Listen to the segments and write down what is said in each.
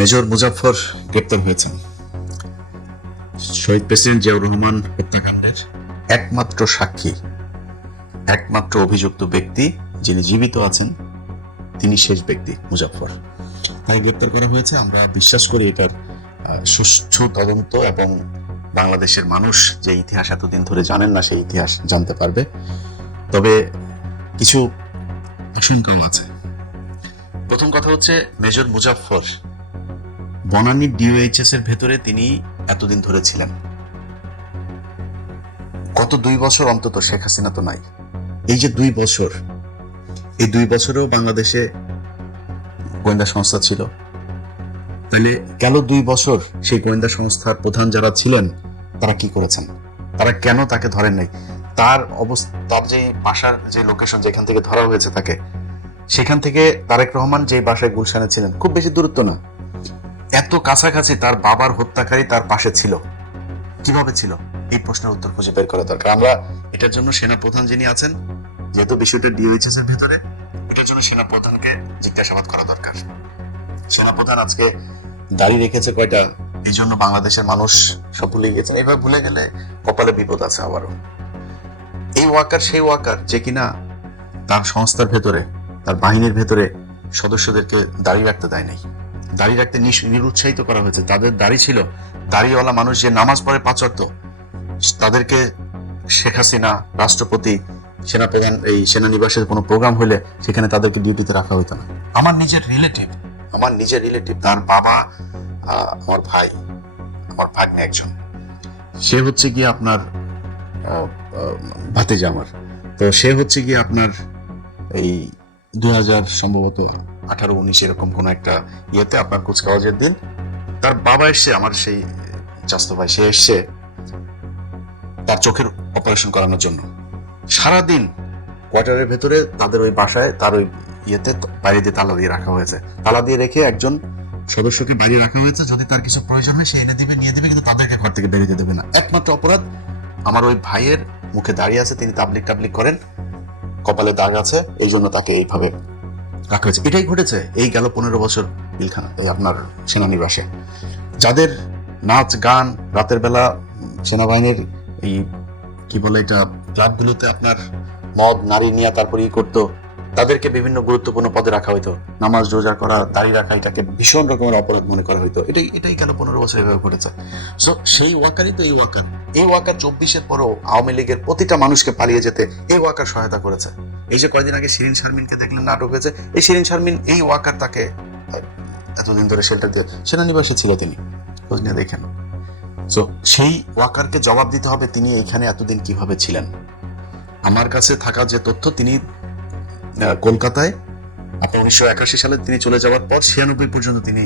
Major Muzaffar গ্রেপ্তার হয়েছেন শহীদ president Ziaur Rahman হত্যাকাণ্ডের একমাত্র সাক্ষী, একমাত্র অভিযুক্ত ব্যক্তি যিনি জীবিত আছেন, তিনি শেষ ব্যক্তি মুজাফফর। তাই গ্রেপ্তার করা হয়েছে। আমরা বিশ্বাস করি এটার সুষ্ঠু তদন্ত এবং বাংলাদেশের মানুষ যে ইতিহাস এতদিন ধরে জানেন না সেই ইতিহাস জানতে পারবে। তবে কিছু আশঙ্কাও আছে। প্রথম কথা হচ্ছে, মেজর মুজাফফর বনানী ডিওএইচএস এর ভেতরে তিনি এতদিন ধরে ছিলেন। গত 2 বছর অন্তত শেখ হাসিনা তো নাই। এই যে 2 বছর, এই 2 বছরেও বাংলাদেশে গোয়েন্দা সংস্থা ছিল। তাহলে গেল 2 বছর সেই গোয়েন্দা সংস্থার প্রধান যারা ছিলেন তারা কি করেছেন? তারা কেন তাকে ধরেন নাই? তার তার যে বাসার যে লোকেশন, যেখান থেকে ধরা হয়েছে তাকে, সেখান থেকে তারেক রহমান যে বাসায় গুলশানে ছিলেন, খুব বেশি দূরত্ব না, এত কাছাকাছি তার বাবার হত্যাকারী তার পাশে ছিল। কিভাবে ছিল? এই প্রশ্নের উত্তর খুঁজে বের করা দরকার। আমরা এটার জন্য সেনা প্রধান যিনি আছেন, যেহেতু বিষয়টা ডিওএইচএস এর ভিতরে, এটার জন্য সেনা প্রধানকে জিজ্ঞাসাবাদ করা দরকার। সেনা প্রধান আজকে দাড়ি রেখেছে কয়টা, এই জন্য বাংলাদেশের মানুষ সব ভুলে গেছেন। এভাবে ভুলে গেলে কপালে বিপদ আছে আবারও। এই ওয়াকার সেই ওয়াকার যে কিনা তার সংস্থার ভেতরে, তার বাহিনীর ভেতরে সদস্যদেরকে দাড়ি রাখতে দেয় নাই, দাড়ি রাখতে নিরুৎসাহিত করা হয়েছে। তাদের দাড়ি ছিল, দাড়িওয়ালা মানুষ যে নামাজ পড়ে 5 ওয়াক্ত, তাদেরকে শেখ হাসিনা রাষ্ট্রপতি, সেনাপ্রধান এই সেনানিবাসের কোনো প্রোগ্রাম হলে সেখানে তাদেরকে ডিউটিতে রাখা হতো না। আমার নিজের রিলেটিভ, তার বাবা, আমার ভাই, আমার ভাগ্নে একজন, সে হচ্ছে গিয়ে আপনার ভাতিজা আমার। তো সে হচ্ছে গিয়ে আপনার এই 2000 সম্ভবত 18-19 এরকম কোন একটা ইয়েতে আপনার কুচকাওয়াজের দিন তার বাবা এসছে, আমার সেই চাচাতো ভাই, সে এসছে তার চোখের অপারেশন করানোর জন্য। সারাদিন কোয়ার্টারের ভেতরে তাদের ওই বাসায়, তার ওই ইয়েতে বাইরে দিয়ে তালা দিয়ে রাখা হয়েছে। তালা দিয়ে রেখে একজন সদস্যকে বাইরে রাখা হয়েছে, যদি তার কিছু প্রয়োজন হয় সে এনে দিবে, নিয়ে দিবে, কিন্তু তাদেরকে ঘর থেকে বেরিয়ে দেবে না। একমাত্র অপরাধ, আমার ওই ভাইয়ের মুখে দাঁড়িয়ে আছে, তিনি তাবলিক করেন, কপালে দাগ আছে, এই জন্য তাকে এইভাবে রাখা হয়েছে। এটাই ঘটেছে এই গেল 15 বছর পিলখানা, এই আপনার সেনানিবাসে। যাদের নাচ গান রাতের বেলা সেনাবাহিনীর এই কি বলে এটা ক্লাবগুলোতে আপনার মদ নারী নিয়ে তারপরে করতো, তাদেরকে বিভিন্ন গুরুত্বপূর্ণ পদে রাখা হইতো। নামাজ রোজা করা, দাড়ি রাখা, এটাকে ভীষণ রকমের অপরাধ মনে করা হইতো। এটাই গেল 15 বছর এভাবে ঘটেছে। সো সেই ওয়াকারই তো এই ওয়াকার 24-এর পরও আওয়ামী লীগের প্রতিটা মানুষকে পালিয়ে যেতে এই ওয়াকার সহায়তা করেছে। এই যে কয়েকদিন আগে শিরিন শারমিনকে দেখলেন নাটক হয়েছে, এই শিরিন শারমিন, এই ওয়াকার তাকে এতদিন ধরে শেল্টার দিয়ে সেনানিবাসে ছিল, তিনি খোঁজ নিয়ে দেখেন। সো সেই ওয়াকারকে জবাব দিতে হবে তিনি এইখানে এতদিন কিভাবে ছিলেন। আমার কাছে থাকা যে তথ্য, তিনি কলকাতায় আপনার 1981 সালে তিনি চলে যাওয়ার পর 96 পর্যন্ত তিনি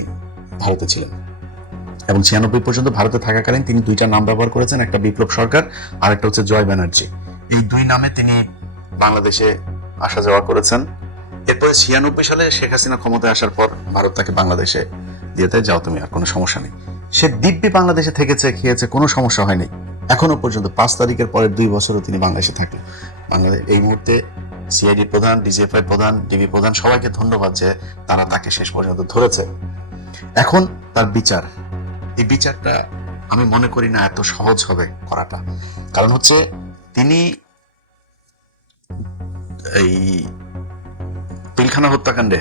ভারতে ছিলেন, এবং 96 পর্যন্ত ভারতে থাকাকালীন তিনি 2টা নাম ব্যবহার করেছেন, একটা বিপ্লব সরকার আর একটা হচ্ছে জয় ব্যানার্জি। এই 2 নামে তিনি বাংলাদেশে আসা যাওয়া করেছেন। এরপরে 96 সালে শেখ হাসিনা ক্ষমতায় আসার পর ভারত তাকে বাংলাদেশে দিয়ে দেয়, যাও তুমি, আর কোনো সমস্যা নেই। সে দিব্যি বাংলাদেশে থেকেছে, খেয়েছে, কোনো সমস্যা হয়নি এখনো পর্যন্ত। 5 তারিখের পরে 2 বছরও তিনি বাংলাদেশে থাকলেন। বাংলাদেশ এই মুহূর্তে সিআইডি প্রধান, ডিজিএফআই প্রধান, ডিবি প্রধান, সবাইকে ধন্যবাদ যে তারা তাকে শেষ পর্যন্ত ধরেছে। এখন তার বিচার, এই বিচারটা আমি মনে করি না এত সহজ হবে করাটা। কারণ হচ্ছে তিনি এই পিলখানা হত্যাকাণ্ডে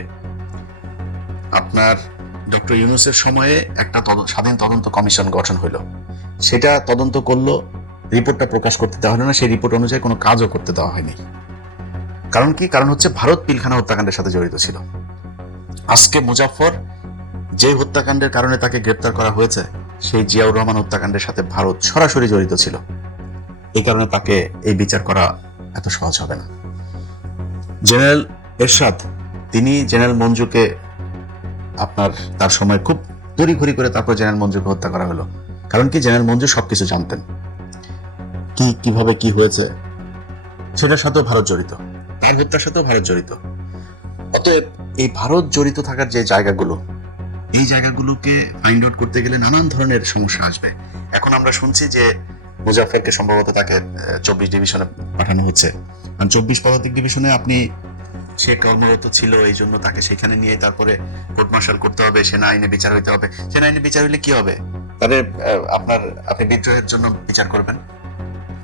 আপনার ডক্টর ইউনূসের সময়ে একটা স্বাধীন তদন্ত কমিশন গঠন হলো, সেটা তদন্ত করলো, রিপোর্টটা প্রকাশ করতে দেওয়া হলো না, সেই রিপোর্ট অনুযায়ী কোনো কাজও করতে দেওয়া হয়নি। কারণ কি? কারণ হচ্ছে ভারত পিলখানা হত্যাকাণ্ডের সাথে জড়িত ছিল। আজকে মুজাফফর যে হত্যাকাণ্ডের কারণে তাকে গ্রেপ্তার করা হয়েছে, সেই জিয়াউর রহমান হত্যাকাণ্ডের সাথে ভারত সরাসরি জড়িত ছিল। এই কারণে তাকে এই বিচার করা এত সহজ হবে না। জেনারেল এরশাদ, তিনি জেনারেল মঞ্জুকে আপনার তার সময় খুব তড়িঘড়ি করে তারপর জেনারেল মঞ্জুকে হত্যা করা হলো। কারণ কি? জেনারেল মঞ্জু সবকিছু জানতেন, কিভাবে কি হয়েছে সেটার সাথেও ভারত জড়িত, তার হত্যার সাথেও ভারত জড়িত। অতএব এই ভারত জড়িত থাকার যে জায়গাগুলো, এই জায়গাগুলোকে ফাইন্ড আউট করতে গেলে নানান ধরনের সমস্যা আসবে। এখন আমরা শুনছি যে মুজাফফরকে সম্ভবত তাকে 24 ডিভিশনে পাঠানো হচ্ছে। আর 24 পদাতিক ডিভিশনে আপনি সে কর্মরত ছিল, এই জন্য তাকে সেখানে নিয়ে তারপরে কোর্ট মার্শাল করতে হবে, সেনা আইনে বিচার হইতে হবে। সেনা আইনে বিচার হইলে কি হবে? তাহলে আপনি বিদ্রোহের জন্য বিচার করবেন।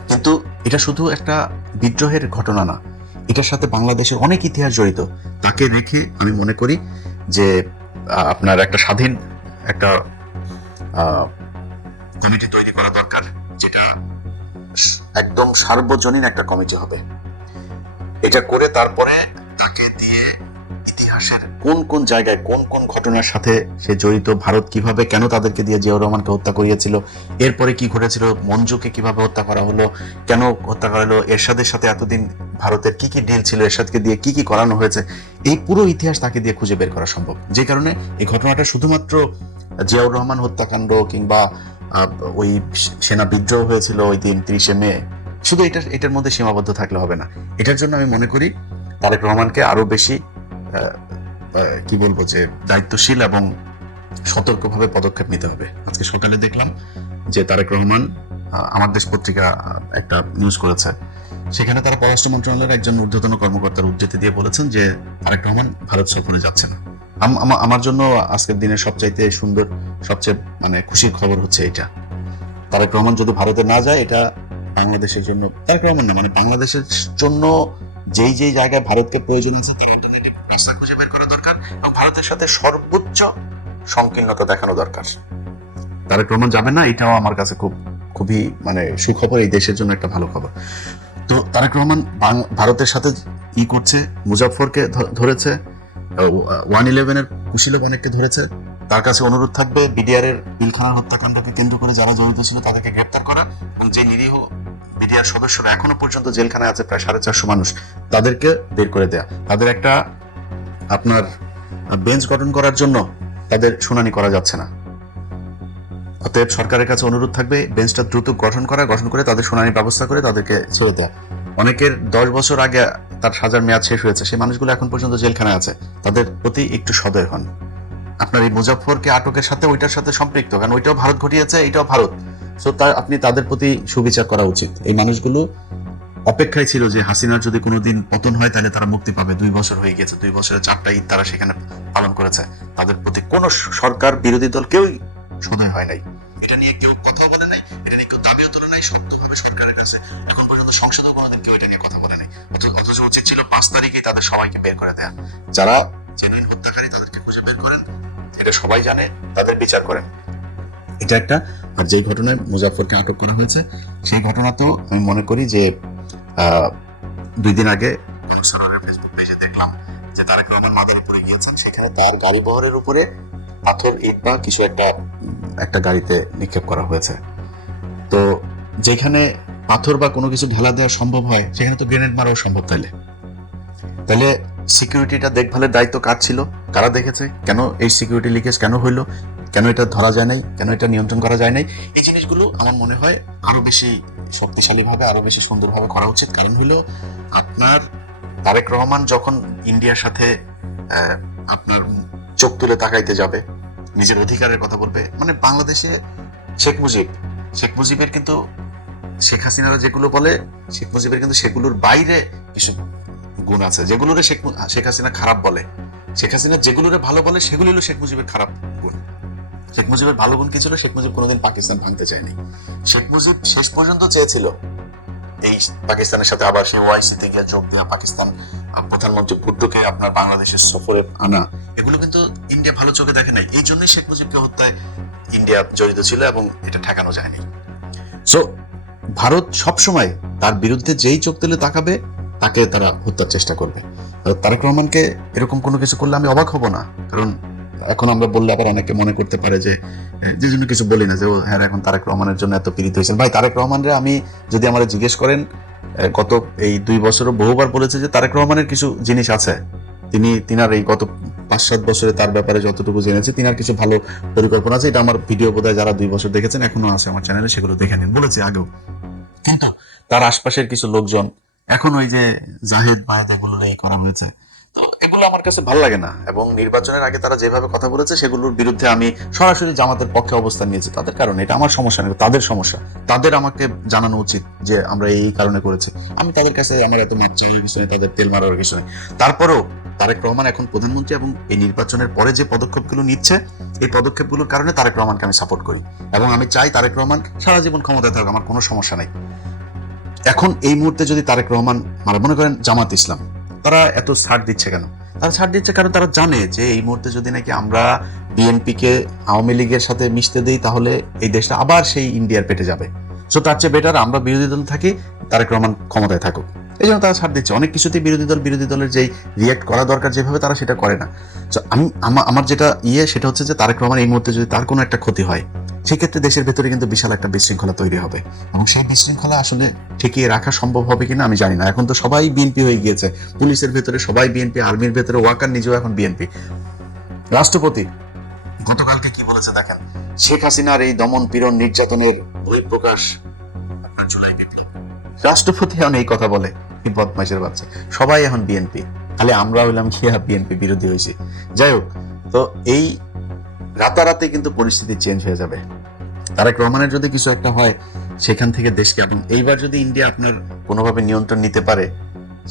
কিন্তু এটা শুধু একটা বিদ্রোহের ঘটনা না, এটার সাথে বাংলাদেশের অনেক ইতিহাস জড়িত। তাকে রেখে আমি মনে করি যে আপনার একটা স্বাধীন একটা কমিটি তৈরি করা দরকার, যেটা একদম সার্বজনীন একটা কমিটি হবে। এটা করে তারপরে তাকে দিয়ে ইতিহাসের কোন কোন জায়গায় কোন কোন ঘটনার সাথে সে জড়িত, ভারত কিভাবে কেন তাদেরকে দিয়ে জিয়াউর রহমানকে হত্যা করিয়েছিল, এরপরে কি ঘটেছিল, মঞ্জুকে কিভাবে হত্যা করা হলো, কেন হত্যা করা হলো, এরশাদের সাথে এতদিন ভারতের কি কি ডিল ছিল, এরশাদকে দিয়ে কি কি করানো হয়েছে, এই পুরো ইতিহাস তাকে দিয়ে খুঁজে বের করা সম্ভব। যে কারণে এই ঘটনাটা শুধুমাত্র জিয়াউর রহমান হত্যাকাণ্ড কিংবা ওই সেনা বিদ্রোহ হয়েছিল ওই দিন 30শে মে, শুধু এটার মধ্যে সীমাবদ্ধ থাকলে হবে না। এটার জন্য আমি মনে করি তারেক রহমানকে আরো বেশি কি বলবো যে দায়িত্বশীল এবং সতর্কভাবে পদক্ষেপ নিতে হবে। আজকে সকালে দেখলাম যে তারেক রহমান আমার দেশ পত্রিকা একটা নিউজ করেছে, সেখানে তারা পররাষ্ট্র মন্ত্রণালয়ের একজন ঊর্ধ্বতন কর্মকর্তার উদ্ধৃতি দিয়ে বলেছেন যে তারেক রহমান ভারত সফরে যাচ্ছে না। আমার জন্য আজকের দিনের সবচাইতে সুন্দর, সবচেয়ে খুশির খবর হচ্ছে এটা। তারেক রহমান যদি ভারতে না যায়, এটা বাংলাদেশের জন্য, তারেক রহমান না বাংলাদেশের জন্য যেই যেই জায়গায় ভারতকে প্রয়োজন আছে তার অল্টারনেটিভ রাস্তা খুঁজে বের করা দরকার এবং ভারতের সাথে সর্বোচ্চ সংকীর্ণতা দেখানো দরকার। তারেক রহমান যাবে না, এটাও আমার কাছে খুবই সুখবর, এই দেশের জন্য একটা ভালো খবর। তো তারেক রহমান ভারতের সাথে করছে, মুজাফফরকে ধরেছে, 111-এর কুশীলব অনেককে ধরেছে। তার কাছে অনুরোধ থাকবে বিডিআর এর পিলখানার হত্যাকাণ্ডকে কেন্দ্র করে যারা জড়িত ছিল তাদেরকে গ্রেপ্তার করা, এবং যে নিরীহ বিডিআর সদস্যরা এখনো পর্যন্ত জেলখানায় আছে প্রায় 450 মানুষ, তাদেরকে বের করে দেয়া। তাদের একটা আপনার বেঞ্চ গঠন করার জন্য তাদের শুনানি করা যাচ্ছে না। অতএব সরকারের কাছে অনুরোধ থাকবে বেঞ্চটা দ্রুত গঠন করে তাদের শুনানির ব্যবস্থা করে তাদেরকে ছেড়ে দেয়া। অনেকের 10 বছর আগে তার সাজার মেয়াদ শেষ হয়েছে, সেই মানুষগুলো এখন পর্যন্ত জেলখানায় আছে, তাদের প্রতি একটু সদয় হন। আপনার এই মুজাফফরকে আটকের সাথে ওইটার সাথে সম্পৃক্ত, কারণ ওইটাও ভারত ঘটিয়েছে, এটাও ভারত, সো আপনি তাদের প্রতি সুবিচার করা উচিত। এই মানুষগুলো অপেক্ষায় ছিল যে হাসিনার যদি কোনোদিন পতন হয় তাহলে তারা মুক্তি পাবে। 2 বছর হয়ে গেছে, 2 বছরে 4টা ঈদ তারা সেখানে পালন করেছে। তাদের প্রতি কোন সরকার বিরোধী দল কেউই সদয় হয় নাই, এটা নিয়ে কেউ কথা বলে নাই, এটা নিয়ে কেউ দাবিও তোলে নাই শক্তভাবে সরকারের কাছে। এখন পর্যন্ত সংসদে কোনোদিন কেউ এটা নিয়ে কথা বলে নাই। অথচ উচিত ছিল 5 তারিখে তাদের সবাইকে বের করে দেয়া। যারা জেনুইন হত্যাকারী তাদেরকে খুঁজে বের করেন, এটা সবাই জানে, তাদের বিচার করেন। এটা একটা। আর যে ঘটনায় মুজাফফরকে আটক করা হয়েছে, সেই ঘটনাতেও আমি মনে করি যে 2 দিন আগে সরোয়ারের ফেসবুক পেজে দেখলাম যে তারেক রহমান মাদারীপুরে গিয়েছেন, সেখানে তার গাড়ি বহরের উপরে পাথর, ইট বা কিছু একটা গাড়িতে নিক্ষেপ করা হয়েছে। তো যেখানে পাথর বা কোনো কিছু ঢালা দেওয়া সম্ভব হয়, সেখানে তো গ্রেনেড মারাও সম্ভব। তাহলে সিকিউরিটিটা দেখভালের দায়িত্ব কার ছিল, কারা দেখেছে, কেন এই সিকিউরিটি লিকেজ কেন হইলো, কেন এটা ধরা যায় নাই, কেন এটা নিয়ন্ত্রণ করা যায় নাই, এই জিনিসগুলো আমার মনে হয় আরো বেশি শক্তিশালীভাবে, আরো বেশি সুন্দরভাবে করা উচিত। কারণ হলো আপনার তারেক রহমান যখন ইন্ডিয়ার সাথে আপনার চোখ তুলে তাকাইতে যাবে, নিজের অধিকারের কথা বলবে, বাংলাদেশে শেখ মুজিবের কিন্তু শেখ হাসিনারা যেগুলো বলে, শেখ মুজিবের কিন্তু সেগুলোর বাইরে কিছু গুণ আছে যেগুলোরে শেখ হাসিনা খারাপ বলে। শেখ হাসিনা যেগুলোরে ভালো বলে সেগুলো হলো শেখ মুজিবের খারাপ গুণ। শেখ মুজিবের ভালো গুণ কি ছিল? শেখ মুজিব কোনোদিন পাকিস্তান ভাঙতে চায়নি। শেখ মুজিব শেষ পর্যন্ত চেয়েছিল এই পাকিস্তানের সাথে আবার সেই ওআইসিতে গিয়ে যোগ দেওয়া, পাকিস্তান প্রধানমন্ত্রী ভুট্টোকে আপনার বাংলাদেশের সফরে আনা, এগুলো কিন্তু ইন্ডিয়া ভালো চোখে দেখে নাই। এই জন্যই শেখ মুজিবকে হত্যায় ইন্ডিয়া জড়িত ছিল এবং এটা ঠেকানো যায়নি। সো ভারত সবসময় তার বিরুদ্ধে যেই চোখ তুলে তাকাবে তাকে তারা হত্যার চেষ্টা করবে। তারেক রহমানকে এরকম কোনো কিছু করলে আমি অবাক হব না, কারণ এখন আমরা বললে আবার অনেকে মনে করতে পারে যে জন্য কিছু বলি না, যে হ্যাঁ এখন তারেক রহমানের জন্য এত পীড়িত হয়েছেন। ভাই, তারেক রহমানরে আমি যদি আমার জিজ্ঞেস করেন, গত এই 2 বছরও বহুবার বলেছে যে তারেক রহমানের কিছু জিনিস আছে, তিনার এই গত 5-7 বছরে তার ব্যাপারে যতটুকু জেনেছে, তিনার কিছু ভালো পরিকল্পনা আছে। এটা আমার ভিডিও বোধহয় যারা 2 বছর দেখেছেন এখনো আছে আমার চ্যানেলে, সেগুলো দেখে নিন, বলেছি আগেও। কিন্তু তার আশপাশের কিছু লোকজন এখন ওই যে জাহেদ বাহেদ এগুলো করা হয়েছে, তো এগুলো আমার কাছে ভালো লাগে না, এবং নির্বাচনের আগে তারা যেভাবে কথা বলেছে সেগুলোর বিরুদ্ধে আমি সরাসরি জামাতের পক্ষে অবস্থান নিয়েছি। তাদের কারণে, এটা আমার সমস্যা নয়, তাদের সমস্যা। তাদের আমাকে জানানো উচিত যে আমরা এই কারণে করেছি। আমি তাদের কাছে আমার এত ম্যাচ চাইলে কিছু নেই, তাদের তেল মারার কিছু নেই। তারপরেও তারেক রহমান এখন প্রধানমন্ত্রী এবং এই নির্বাচনের পরে যে পদক্ষেপগুলো নিচ্ছে, এই পদক্ষেপগুলোর কারণে তারেক রহমানকে আমি সাপোর্ট করি, এবং আমি চাই তারেক রহমান সারা জীবন ক্ষমতায় থাকুক, আমার কোনো সমস্যা নাই। এখন এই মুহূর্তে যদি তারেক রহমান, মনে করেন জামাত ইসলাম, তারা এত ছাড় দিচ্ছে কেন? তারা ছাড় দিচ্ছে কারণ তারা জানে যে এই মুহূর্তে যদি নাকি আমরা বিএনপিকে আওয়ামী লীগের সাথে মিশতে দিই, তাহলে এই দেশটা আবার সেই ইন্ডিয়ার পেটে যাবে। সো তার চেয়ে বেটার আমরা বিরোধী দল থাকি, তারেক রহমান ক্ষমতায় থাকুক। এই জন্য তারা ছাড় দিচ্ছে। অনেক কিছুতেই বিরোধী দলের যেই রিয়েক্ট করা দরকার যেভাবে, তারা সেটা করে না। তো আমি আমার যেটা সেটা হচ্ছে যে তারেক রহমান এই মুহূর্তে যদি তার কোনো একটা ক্ষতি হয়, সেক্ষেত্রে দেশের ভেতরে কিন্তু বিশাল একটা বিশৃঙ্খলা তৈরি হবে, এবং সেই বিশৃঙ্খলা আসলে ঠেকিয়ে রাখা সম্ভব হবে কিনা আমি জানি না। এখন তো সবাই বিএনপি হয়ে গিয়েছে, পুলিশের ভেতরে সবাই বিএনপি, আর্মির ভেতরে ওয়াকার নিজেও এখন বিএনপি। রাষ্ট্রপতি গতকালকে কি বলেছে দেখেন, শেখ হাসিনার এই দমন পীড়ন নির্যাতনের বহিঃপ্রকাশ আপনার জুলাই বিপ্লব। রাষ্ট্রপতি এখন এই কথা বলে, কি বদমাইশের বাচ্চা। সবাই এখন বিএনপি, খালি আমরা হইলাম কি বিএনপি বিরোধী হয়েছি। যাই হোক, তো এই রাতারাতি কিন্তু পরিস্থিতি চেঞ্জ হয়ে যাবে। তারেক রহমানের যদি কিছু একটা হয়, সেখান থেকে দেশকে, এবং এইবার যদি ইন্ডিয়া আপনার কোনোভাবে নিয়ন্ত্রণ নিতে পারে,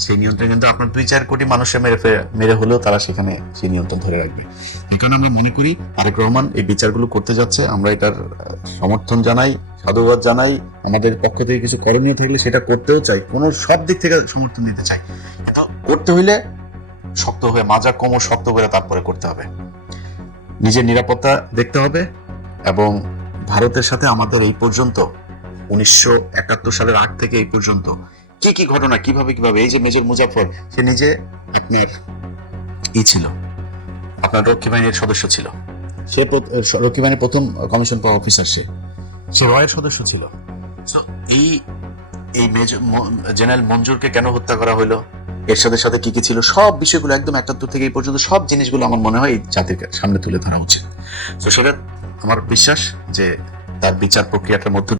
সেই নিয়ন্ত্রণ কিন্তু আপনার 2-4 কোটি মানুষের মেরে হলেও তারা সেখানে সেই নিয়ন্ত্রণ ধরে রাখবে। এই কারণে আমরা মনে করি তারেক রহমান এই বিচারগুলো করতে যাচ্ছে, আমরা এটার সমর্থন জানাই, সাধুবাদ জানাই। আমাদের পক্ষ থেকে কিছু করণীয় থাকলে সেটা করতেও চাই, কোনো সব দিক থেকে সমর্থন দিতে চাই, কিন্তু করতে হইলে শক্ত হয়ে, মাজা কোমর শক্ত করে তারপরে করতে হবে। নিজের নিরাপত্তা দেখতে হবে, এবং ভারতের সাথে আমাদের এই পর্যন্ত 1971 সালের আগ থেকে এই পর্যন্ত কি কি ঘটনা, কিভাবে এই যে মেজর মুজাফর, সে নিজে আপনার ছিল, আপনার রক্ষী বাহিনীর সদস্য ছিল, সে রক্ষী বাহিনীর প্রথম কমিশন পাওয়া অফিসার, সে রয়ের সদস্য ছিল। এই মেজর জেনারেল মঞ্জুরকে কেন হত্যা করা হলো, এর সাথে কি কি ছিল, সব বিষয়গুলো একদম 71 থেকে এই পর্যন্ত সব জিনিসগুলো আমার মনে হয় এই জাতির সামনে তুলে ধরা উচিত। তো সেটা আমার বিশ্বাস যে তার বিচার প্রক্রিয়াটার মধ্যে